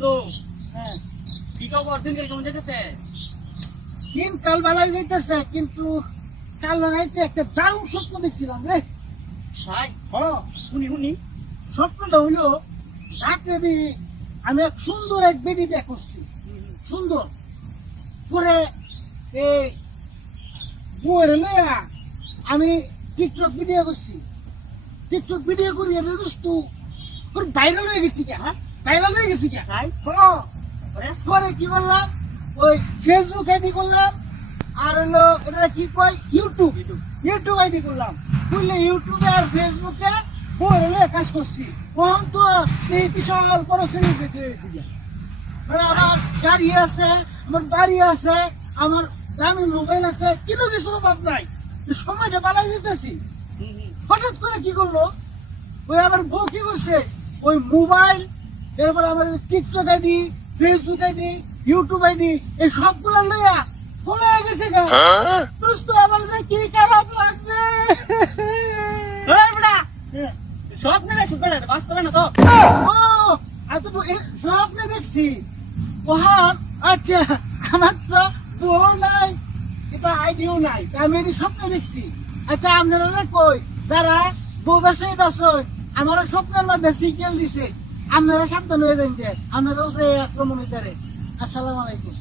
বন্ধু হ্যাঁ কি খবর? দিন কেমন যেতেছে? দিন কাল বেলায় যাইতেছে, কিন্তু কাল রাইতে একটা দারুণ স্বপ্ন দেখছিলাম রে। ভাই হ্যাঁ, শুনি স্বপ্নটা হইলো রাত্রে আমি এক সুন্দর এক বেডি বিয়ে করছি, সুন্দর পরে এই বউয়ের লইয়া আমি টিকটক ভিডিও করছি। টিকটক ভিডিও করি দোস্তু ভাইরাল হয়ে গেছি কে, হ্যাঁ ভাইরাল হয়ে গেছি কে। ভাই পরে কি করলাম, ওই ফেসবুক আইডি করলাম, আর হলো এটা কি কয় ইউটিউব আইডি করলাম। বুঝলে ইউটিউবে আর ফেসবুকে বইলে কাজ করছি। তখন তো এই বিশাল বড় সেলিব্রিটি হয়ে গেছি। মানে আমার গাড়ি আছে, আমার বাড়ি আছে, আমার দামি মোবাইল আছে, কিন্তু কিছু অভাব নাই। সময়টা পালাই যেতেছি। হঠাৎ করে কি করলো, ওই আমার বউ কি করছে, ওই মোবাইল, এরপর আমার TikTok ID, Facebook ID, YouTube ID, এই সবগুলো লইয়া চলে গেছে। দোস্ত আমার যে কি খারাপ লাগছে। স্বপ্নে দেখছো বেড়া, বাস্তবে না তো? ও আচ্ছা, স্বপ্নে দেখছি। ওহান আচ্ছা, আমার তো বউ নাই, এটা আইডিও নাই, আমি এটি স্বপ্নে দেখছি। আচ্ছা আপনারা কই যারা বউ ব্যবসায়ী আছে, আমারও স্বপ্নের মধ্যে সিগন্যাল দিছে, আপনারা সাবধান হয়ে যান যে আপনারা আক্রমণ হইতে। আসসালামু আলাইকুম।